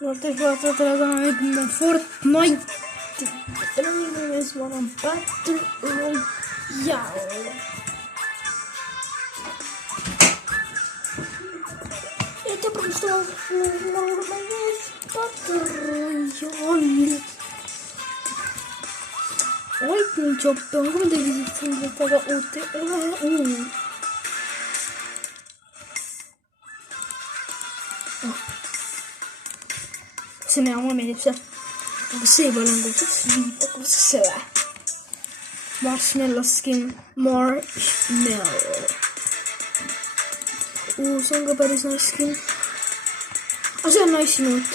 Vaatasin täna nägime Fortnite'i. Täna nägime esmane Battle Royale. Ja teppust on Battle Royale. Lightning Chop on ka midagi siit väga uut. See on hea, mulle meeldib see. Aga see pole nagu viitakus selle. Marshmallow skin. Marshmallow. See on ka päris nice skin. Aga see on nice noot.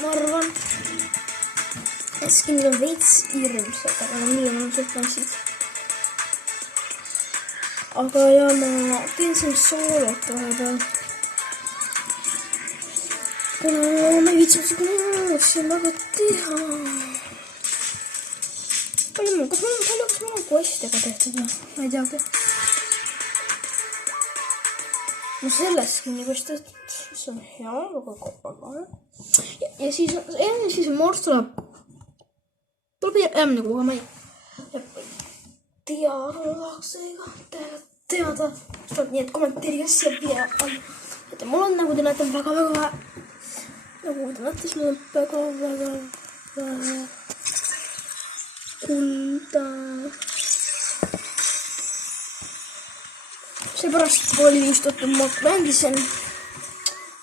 Ma arvan. Skinid on veits hirmsad, aga millal on suht nice'id. Aga ja ma teen siin soolot vahepeal. Ma ei viitsi siin väga teha. Kas mul on quest'ega tehtud? Ma ei teagi. No sellest kinni quest'id, mis on hea, aga korraga. Ja siis Mors tuleb järgmine kuuga, ma ei tea, tahaks teada. Nii et kommenteeri, kes siia video on. Et mul on nagu te näete väga vähe. Nagu te näete, siis mul on väga kulda. Seepärast oli just, et ma mängisin.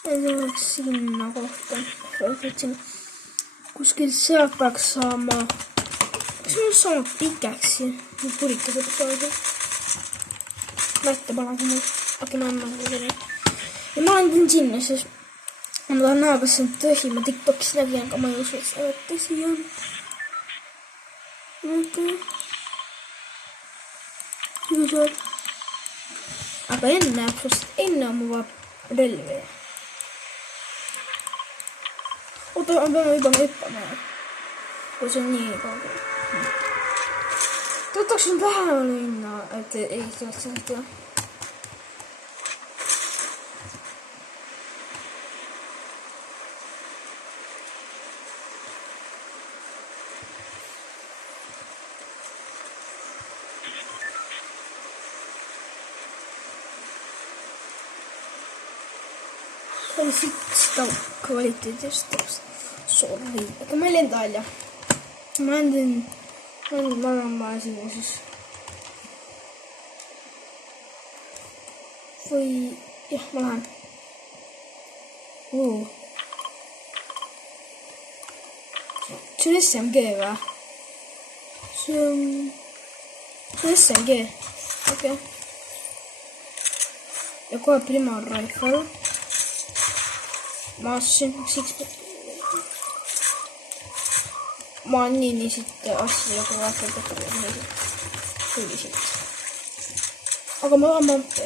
Ja see oleks sinna kohta. Võtsin kuskil sealt peaks saama. Kas mul saama pikeksi? Nüüd purikas võtta. Vätte panagi mul. Äkki ma emme nagu selle. Ja ma olen sinna, siis ma tahan näha, kas see on tõsi. Ma TikTokis nägin, aga ma ei usu, et see tõsi on. Aga enne on mu vaja relvi. Oota, ma peame juba hüppama. Kui see on nii kaugel. Tõttaksin vähemale minna, et ei tuleks seda teha. Oli fiksta kvaliteedist. Sorry. Aga ma ei lenda välja. Ma olen sinna siis. Või jah, ma lähen. See on SMG või? See on SMG. Okei. Ja kohe Primar Rifle. Ma olen nii siit asjadega kui vaatavalt siit. Aga ma olen pampi.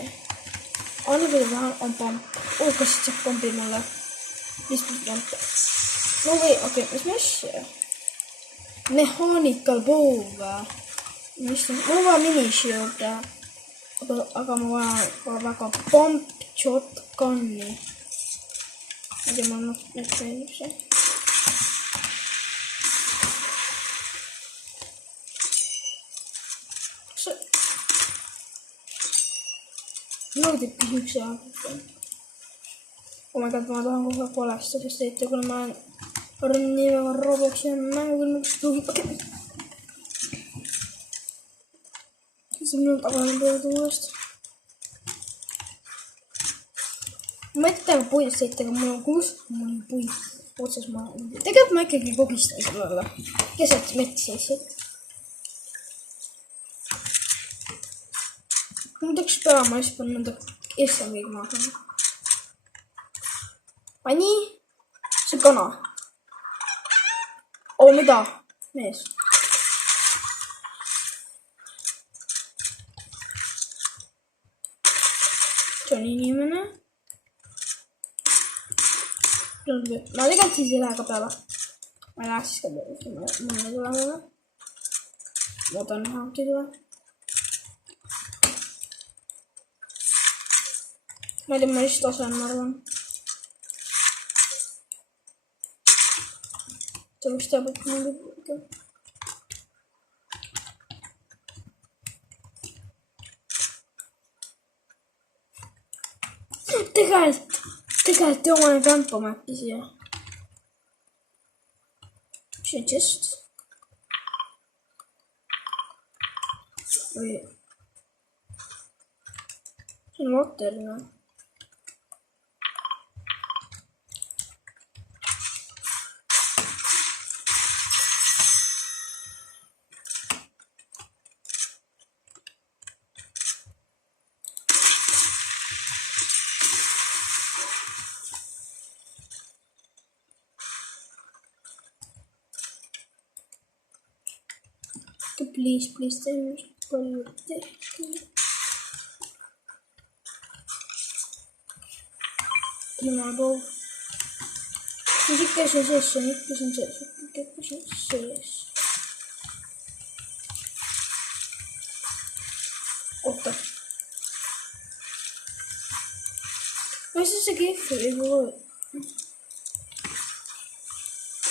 Annabeli vähe on pamp. Kas siit saab pampi mulle? Lihtsalt pampi. No või, okei, mis ma asja? Mechanical bow. Ma olen vaja minishield. Aga ma vaja väga pump shotgunni. Ma tea, ma nüüd meeldib see. Noodib küsiks ja oh my god, ma tahan kogu aeg valesta, sest ette, kuna ma olen nii väga Robloxi ja mängu küll üks tugi. Okei. Siis on minu tagane pöördu uuest. Ma ei tea puidust ette, aga mul on mul on puid otsas maa. Tegelikult ma ikkagi kogistan selle alla. Keset metsi siit. Ma tahaks peale, ma siis panen mõnda SMG-ga maha. Nii, see kana. Mida? Mees. See on inimene. Ma tegelikult siis ei lähe ka peale. Ma ei lähe siis ka peale. Ma ei tule peale. Ma otan haaki tule. Ma ei tea, ma just lasen, ma arvan. võiks teha kõik muidugi. Tegelikult joo, ma nüüd rämpama äkki siia. Mis see chest? Või... See on vaterina. Please, teeme palju tehti. Ilmapool. Mis ikka see sees on, ikka see on sees. Oota. Ma ei saa see kehvi ei või.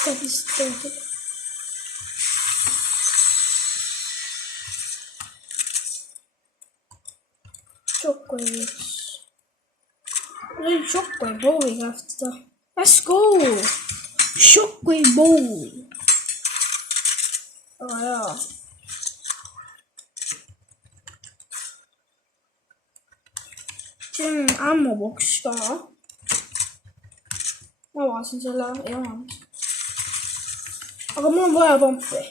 Kadist tehtud. Shockwave. Ma sain Shockwave Bowli craftada. Let's go! Shockwave Bowl! Aga jaa. See on ammo box ka. Ma avasin selle, ei avanud. Aga mul on vaja pampi.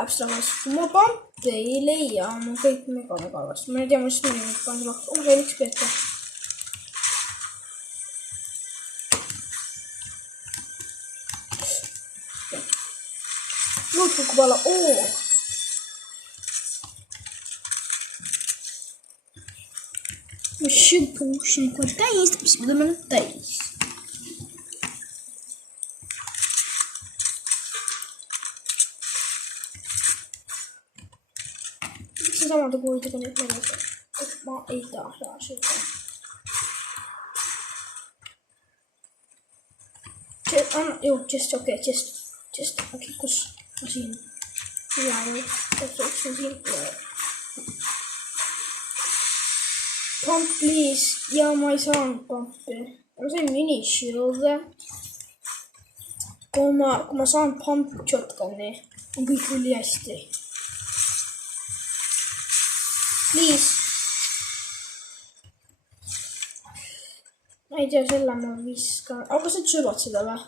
Kui ma pampi ei leia, on kõik mega vast. Ma ei tea, mis mõni nüüd pani lahti. On veel üks peeta. Nüüd kukub alla. Oo! Mu shield potion ikka täis, mis me tõime nüüd täis. Samade kuulidega nüüd meeles, et ma ei taha seda. Just, okei, just, okei, kus ma siin? Täpselt siin. Pump, please. Ja ma ei saanud pumpi. Ma sain mini-shield'e. Kui ma saan pump shotgun'i, on kõik üli hästi. Please. Ma ei tea, selle ma viskan. Aga kas nüüd söövad seda või?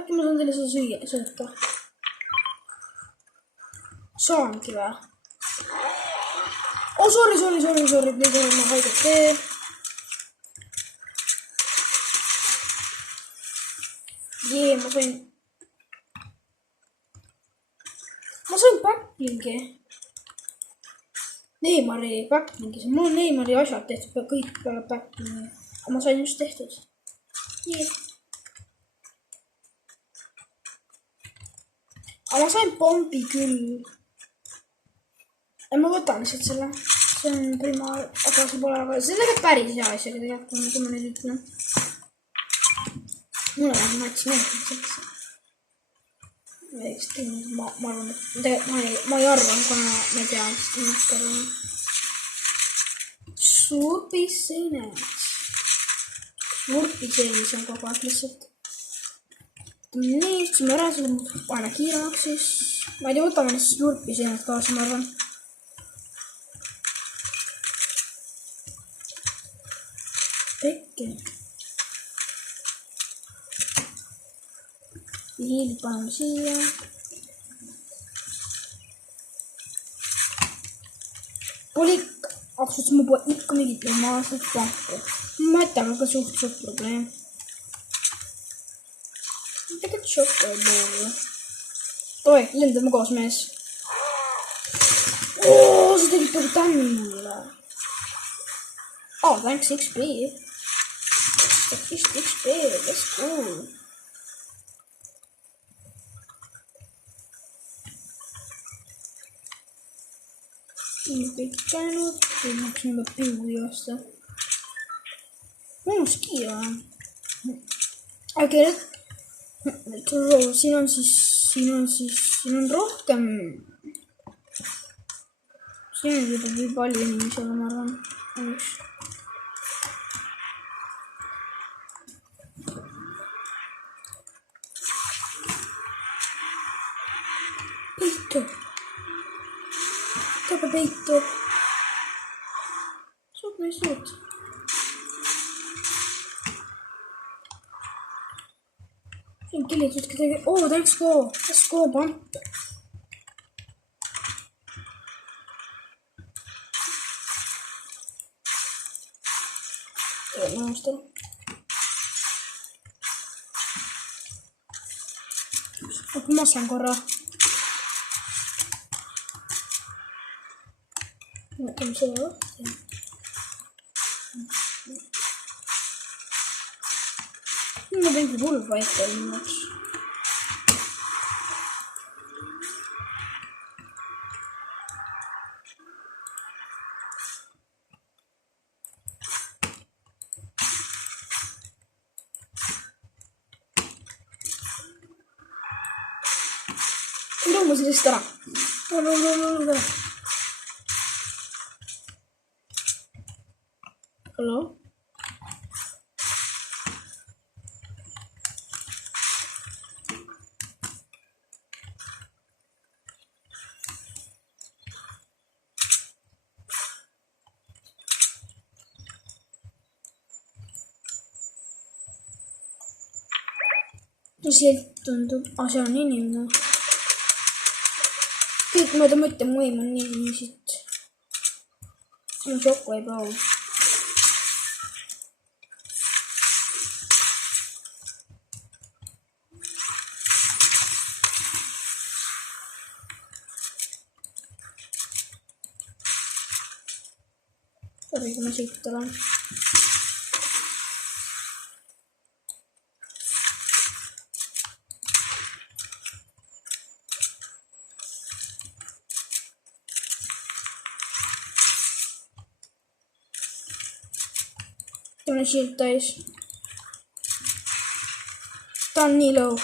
Äkki ma saan teile seda sööta? Saangi või? Oh, sorry. Please, ma haiget tee. Jee, ma sain backlingi. Neimari backlingi. Mul on Neimari asjad tehtud kõik peale backlingi. Aga ma sain just tehtud. Jee. Aga ma sain pombi küll. Ja ma võtan lihtsalt selle. See on prima, aga see pole aga... See on tegelikult päris hea asjaga tegelikult, kui ma nüüd ütlen. Mulle vähem matsi meeldib selleks. Ma arvan, et ma ei arva, kuna me peame ennast arvama. Surpiseenes. Surpiseenes on kogu aeg lihtsalt. Nii, siis me ära seda pane kiiremaks siis. Ma ei tea, võtame nüüd surpiseenes kaasa, ma arvan. Pekki. Hiilid paneme siia. Pole ikka, absoluutselt ma pole ikka mingit normaalset pampi. Ma jätan aga suht probleem. Tegelikult šokk oli poole. Oi, lendame koos mees. Oo, see tegid palju tänni mulle. Thanks XP. XP, that's cool. Kõik käinud, võiks nüüd piugi osta. Mul on ski on. Okei, siin on rohkem. Siin on juba nii palju inimesi, aga ma arvan, üks. Peitu. Tapa peitu. Suut mees suut. Siin killitud kedagi. Oo, thanks go. Let's go, pump. Tõenäoliselt. Oota, ma saan korra. Võtame selle lahti. Ma teen hull vaike ilmaks. Toomu sellest ära. Hallo? Siit tundub, see on inimene. Kõik mööda mõttemõim on nii siit. On šokku ei pao. Sorry, kui ma siit olen. Tämmöinen shield täis. Tää on niin low.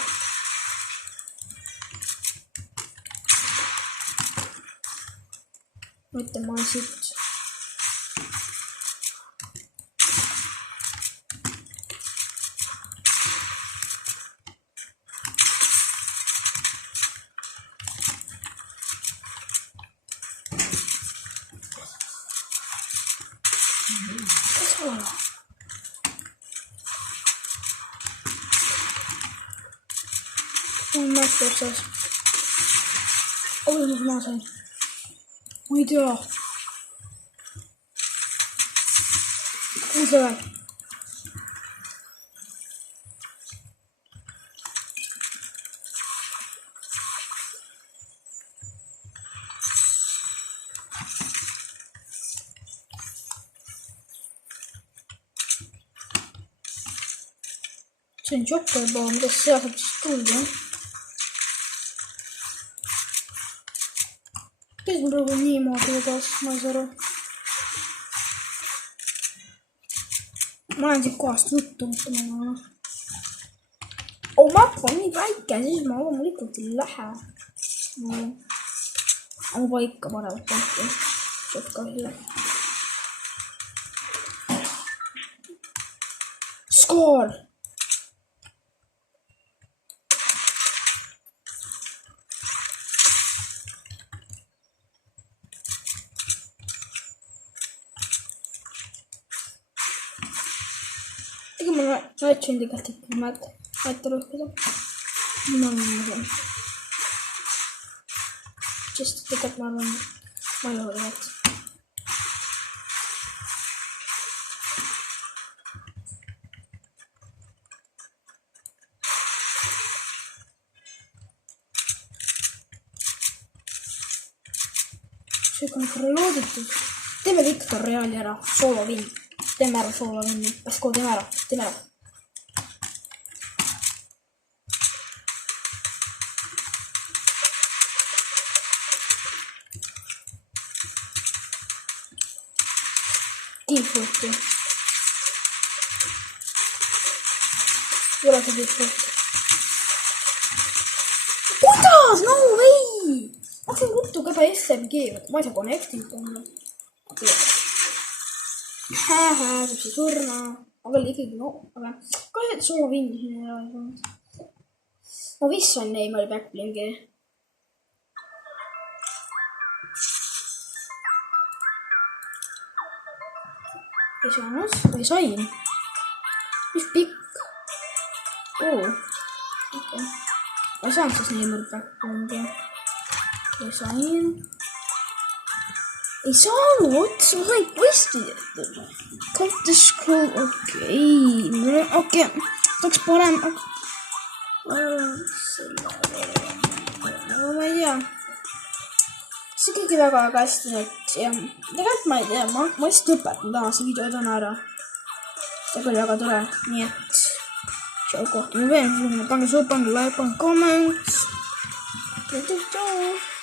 Mõtlemaan siit. Kas on? On nähty otsas. Oi, mis ma sain. Ma ei tea. Kuus level. See on šokk juba, mida seal saab siis tulla. Kes ma praegu niimoodi lubas, ma ei saa aru. Ma olen siit kohast juttu mõtlema. Map on nii väike, siis ma loomulikult ei lähe. Aga ma ikka paremat punkti. Šokka üle. Skoor! Ega ma näitsin tegelikult, et ma näitä rohkeda. Ma olen sest tegelikult ma arvan, ma ei ole et. See on relooditud. Teeme kõik tutoriaali ära. Solo win. Teeme ära solo win'i. Let's go, teeme ära. Teeme ära. Defaulti. Ei ole see default. taas, no way! Ma hakkan ruttu ka SMG, ma ei saa connect'inud panna. Saab see surma. Aga ikkagi, no, aga kahju, et soovin siin ei ole saanud. Ma vissan Neymari backblingi. Ei saanud, või sain. Mis pikk? Okay. Ma ei saanud siis Neymari backblingi. Ei sain. Ei saanud, ma sain posti tehtud. Counter scroll, okei, saaks parem. No ma ei tea. See kõigi väga hästi nüüd ja tegelikult ma ei tea, ma lihtsalt lõpetan tänase video täna ära. See oli väga tore, nii et kohtume veel, pange like, pange comment. Tšau.